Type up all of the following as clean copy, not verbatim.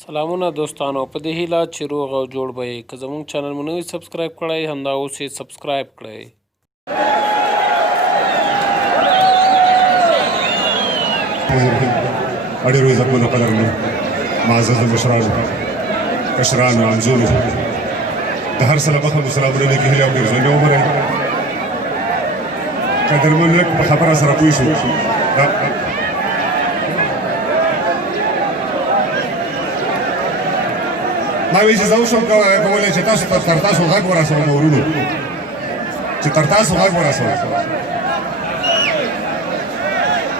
سلامونه دوستانو په دې هیله چې روغ او جوړ به یې. که زموږ چینل مو نوی سبسکرایب کړئ همدا اوس یې سبسکرایب کړئ. اړې عزتمنو قدرمنو معزز مشرانو کشرانو انځورو د هر څه له مخه مو سلامونه لیکي هیله او ګرځولې ومرئ. قدرمن لږ په خبره سره پوه شو. ما وایي چې زه اوس هم کولی چې تاسو تر تاسو غږ ورسوم ورونو، چې تر تاسو غږ ورسوم.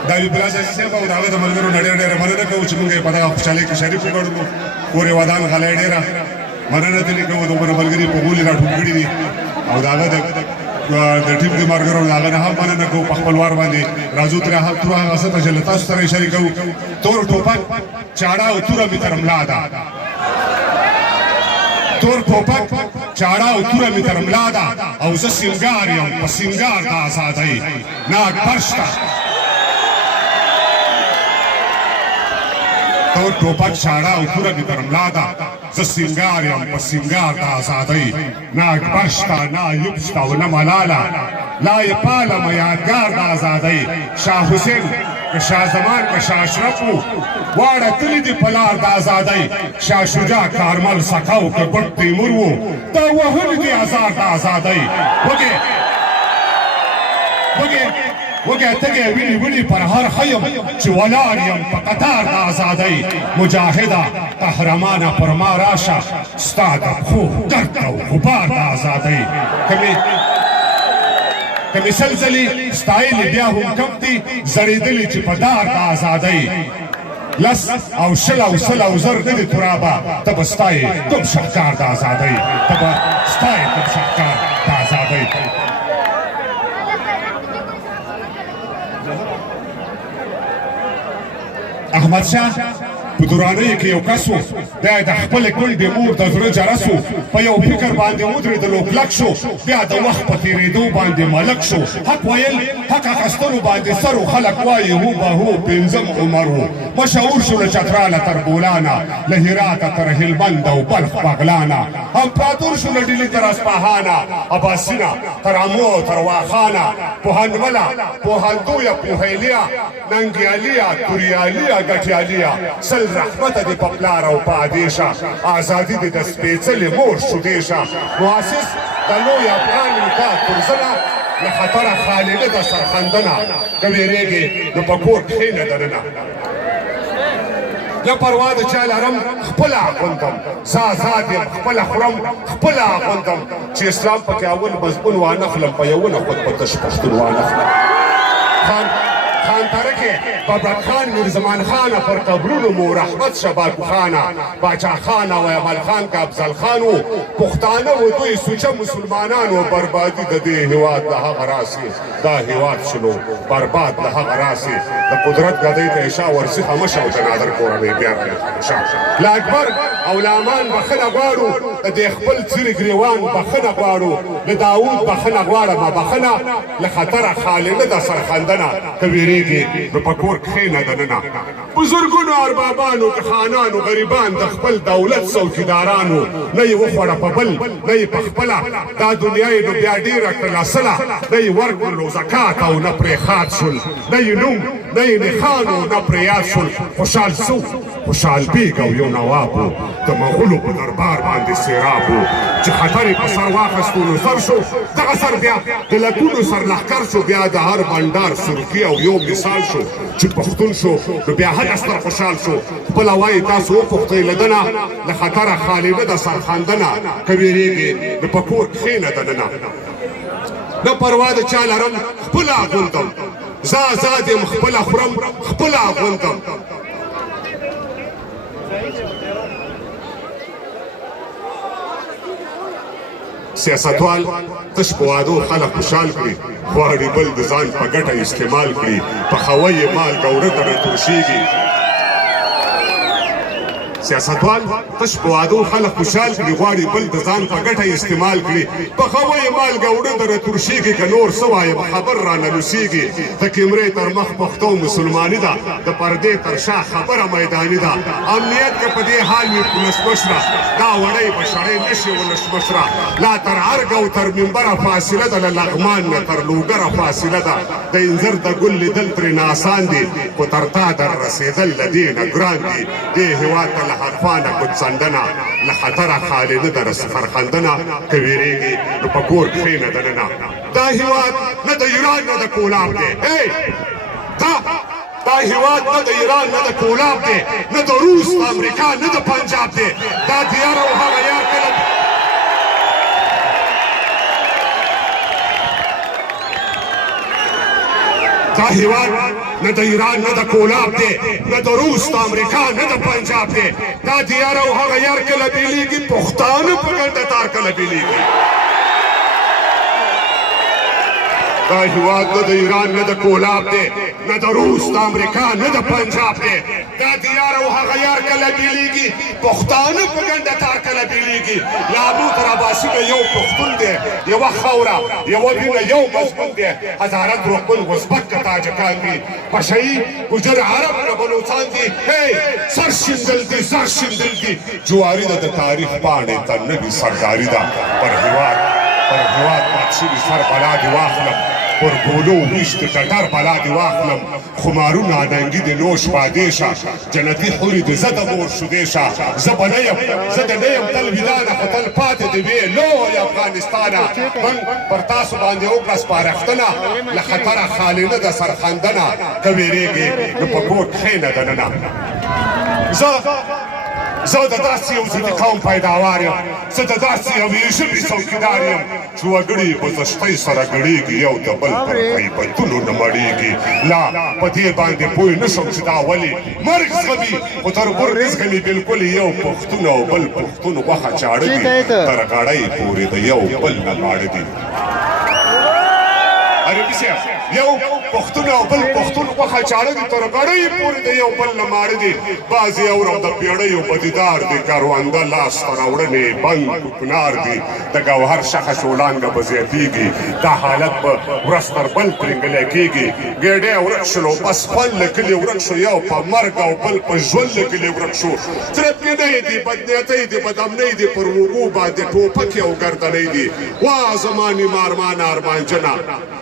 د حبیب الله شاهزي صاحب او د هغه د ملګرو نه ډېره مننه کوو چې موږ یې په دغه خوشحالۍ کې شریک وګڼو. کورې ودان غلی ډېره مننه ترې کوو. دومره ملګري په غولې راټول کړي دي او د هغه د ټیم د ملګرو د هغه نه هم مننه کوو. په خپل وار باندې راځو تر هغه څه ته چې له تاسو سره یې شریکوو. تور ټوپک چاړه او توره مې تر ملا ده، تور ټوپک چاړه او توره مې تر ملا ده او زه سینګار یم په سینګار د ازادۍ نه اکبر شته. تور ټوپک چاړه او توره مې تر ملا ده زه سینګار یم په سینګار د ازادۍ نه اکبر شته نه ایوب شته او نه ملاله لا یې پالم یادګار د ازادۍ. شاه حسین که شاه زمان که شاه اشرف وو واړه تللي دي په لار د ازادۍ. شاه شجاع کارمل سکو که ګډ تیمور وو دا وهلي دي ازار د ازادۍ. وږی تږی ویني ویني پر هر خیم چې ولاړ یم په قطار د ازادۍ. مجاهده قهرمانه پر ما راشه ستا د پښو درد او غبار د ازادۍ. که مې سل ځلې ستایلې بیا هم کم دي زړېدلې چې په دار د ازادۍ. لس او شل او سل او زر نه دي ترابه ته به ستایې کوم شهکار د ازادۍ، ته به ستایې کوم شهکار د ازادۍ. احمدشاه په دورانیو کې یو کس و بیا یې د خپلې کونډې مور د زړه جرس و په یو فکر باندې ودرېدلو کلک شو بیا د وخت په تېرېدو باندې ملک شو. حق ویل حق اخیستلو باندې سر و خلک وایي هو به هو پنځم عمر و. مشهور شو له چتراله تر بولانه له هراته تر هلمند او بلخ بغلانه. امپراتور شو له ډیلي تر اصفهانه اباسینه تر امو تر واخانه. پوهنمله پوهندویه پوهیلیا ننګیالیا توریالیا ګټیالیا سل رحمت دی په پلار او په ادیشه ازادي دی د سپېڅلې مور شودیشه. مؤسس د لوی افغان نکاح پرزله له خطره خالده د سرخندنه که ویرېږې نو په کور کښېنه دننه. نه پروا د چا لرم خپله اغوندم زه آزاد یم خپله خورم خپله اغوندم چې اسلام پکې اول مضمون وانخلم په یوونه خود په تش پښتون وانخلم. خان ترکې بابک خان میرزمان خانه پر قبرونو مو رحمت شه باکوخانه. باچا خان او عمل خان که افضل خان و پښتانه و دوی سوچه مسلمانان و بربادي د دې هېواد د هغه راسي دا هېواد شنو برباد د هغه راسي. د قدرت ګدۍ ته یې شا ورڅخه مه شه او د نادر کورنۍ بیا شه. له اکبر او له امان بخښنه غواړو د دې خپل څري ګریوان بخښنه غواړو. له داود بخښنه غواړمه بخښنه له خطره خالده د سرخندنه که ویرېږې نو په کور کښېنه دننه. بزرګونو اربابانو که خانانو غریبان د خپل دولت څوکیدارانو نه یې وخوړه په بل نه یې په خپله دا دنیا یې نو بیا ډېره کړل اصله نه یې ورکړلو زکات او نه پرې خات شول نه یې نوم نه یې نښانو نه پرې یاد شول. خوشحال سو خوشحال بیګ او یو نواب و د مغولو په دربار باندې سیراب و چې خطر یې په سر واخیستو نو سر شو دغه سر بیا د لکونو سر لښکر شو. بیا د هر بنډار سرخي او یو مثال شو چې پښتون شو نو بیا هر استر خوشحال شو. خپله وایي تاسو وپوښتئ له دنه له خطره خالده د سرخندنه که ویرېږې نو په کور کښېنه دننه. نه پروا د چا لرم خپله اغوندم زه آزاد یم خپله خورم خپله اغوندم. سیاستوال تش په وعدو خلک خوشحال کړي غواړي بل د ځان په ګټه استعمال کړي. پخوی یې مال ګوره ته نه ترشېږي سیاستوال تش په وعدو خلک خوشحال کړي غواړي بل د ځان په ګټه استعمال کړي پخوی مالګه وړه در ترشیږي که نور څه وایم خبر رانه لوسیږي د کیمرې تر مخ پښتو مسلماني ده د پردې تر شا خبره میداني ده امنیت که په دې حال وي ولسمشره دا وړی به شړی نشي ولسمشره لا تر ارګ او تر منبره فاصله ده له لغمان نه تر لوګره فاصله ده د انځر د ګل لیدل ترېنه آسان دي خو تر تا در رسېدل له دې نه ګران دي دې هېواد ته له حرفانه ګوتڅنډنه له خطره خالي نه ده سفرخندنه که ویرېږي نو په کور کښېنه دننه دا هېواد نه د ایران نه د کولاب دی دا هېواد نه د ایران نه د کولاب دی نه د روس د امریکا نه د پنجاب دی دا دیار او هغه یار کله دا هېواد نه د ایران نه د کولاب دی نه د روس د امریکا نه د پنجاب دی دا دیار او هغه یار کله بیلیږي پښتانه په ګنډه تار کله بیلیږي دا هېواد نه د ایران نه د کولاب دی نه د روس د امریکا نه د پنجاب دی دا دیار او هغه یار کله بیلیږي پښتانه په ګنډه تار کله بیلیږي لابو تر اباسینه یو پښتون دی یوه خاوره یوه وینه یو مضمون دی هزاره دروغبن ازبک که تاجکان دي پشهیي ګجر عرب نه بلوڅان دي سر شیندل دي زر شیندل دي جواري ده د تاریخ پاڼې ته نوي سرداري ده پر هېواد مات شوي سر بلا دې واخلم پر ګولو ویش د ټټر بلا دې واخلم خمارونه ننګي د نوش بادې شه جنتي حورې د زه د مور شودې شه زه به نه یم زه د نه یم تل ویدانه خو تل پاتې د وې لوی افغانستانه من پر تاسو باندې وکړه سپارښتنه له خطره خالي نه د سرخندنه که ویرېږې نو په کور کښېنه دننه زه د داسې یو ضدي قوم پیداوار یم زه د داسې یوې ژبې څوکیدار یم چې وګړي په زشتۍ سره ګړېږي یو د بل پر غیبتونو نه مړېږي لا په دې باندې پوه نه شم چې دا ولې مرګ زغمي خو تربور نه زغمي بلکل یو پښتون او بل پښتون غوښه چاړه دي تر غړۍ پورې د یو بل نه ماړه دي عربي صاحب یو پښتون او بل پښتون غوښه چاړه دي تر غړۍ پورې د یو بل نه ماړه دي بعضې اورم د پیړیو بدیدار دي کرونده لاس ته راوړنې بند کوکنار دي د ګوهر شخه شولانګه به زیاتېږي دا حالت به ورځ تر بل ترنګلی کېږي ګېډۍ ورک شلو بس خوند له کلي ورک شو یو په مرګ او بل په ژوند له کلي ورک شو ترپکېنۍ دي بدنیتۍ دي بدامنۍ دي پر اوږو باندې ټوپکې او ګردنۍ دي وا زما نیمارمانه ارمانجنه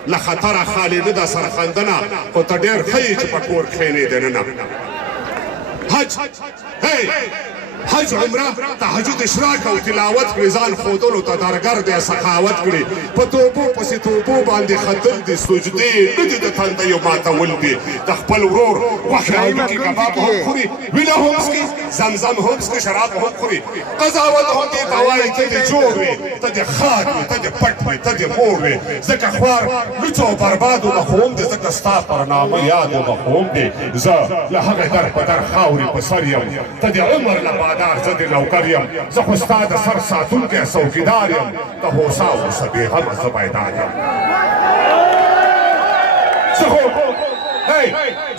له خطره خالي نه ده سرخندنه خو ته ډېر ښه یې چې په کور کښېنې دننه حج عمره تهجد اشراک او تلاوت کړي ځان ښودلو ته درګر دی سخاوت کړي په توبو پسې توبو باندې خدل دي سجدې نه دي د تندیو ماتول دي د خپل ورور غوښې او لوکې کباب هم خوري وینه هم څښي زمزم هم څښي شراب هم خوري قضاوت هم دې ته وایي ته دې جوړ وې ته دې خاک وې ته دې پټ وې ته دې مور وې ځکه خوار لوڅ او بربادو به خو هم دی ځکه ستا پر نامه یادو به خو هم دی زه له هغې در په در خاورې په سر یم ته دې عمر له زه د نوکر یم زه خو ستا د سر ساتونکی څوکیدار یم ته هوسا اوسه بېغمه زه بیدار یم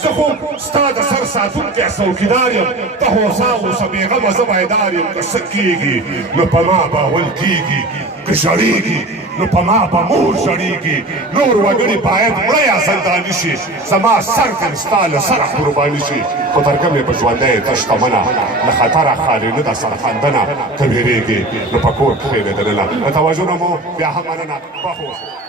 زه خو ستا د سر ساتونکی څوکیدار یم ته هوسا اوسه بېغمه زه بیدار یم که څه کېږي نو په ما به ول کېږي که ژړېږي نو په ما به مور ژړېږي نور وګړي باید مړه یا زنداني شي زما سر دې ستا له سره قرباني شي خو ترګمې په ژوندی ته شتمنه له خطره خالي نه ده سرخندنه که ویرېږې نو په کور کښېنې دننه د توجه نه مو بیا هم مننه خوښ اوسئ